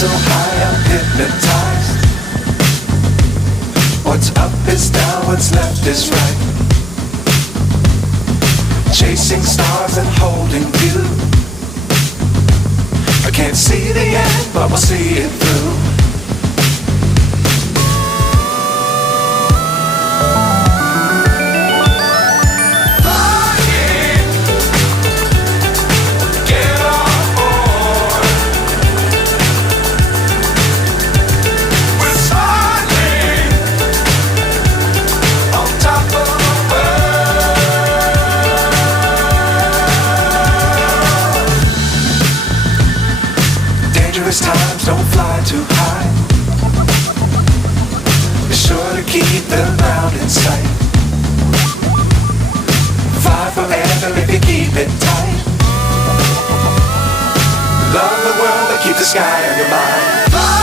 so high I'm hypnotized. What's up is down, what's left is right. Chasing stars and holding you. I can't see the end, but we'll see it through. Times don't fly too high. Be sure to keep the ground in sight. Fly forever if you keep it tight. Love the world but keep the sky on your mind.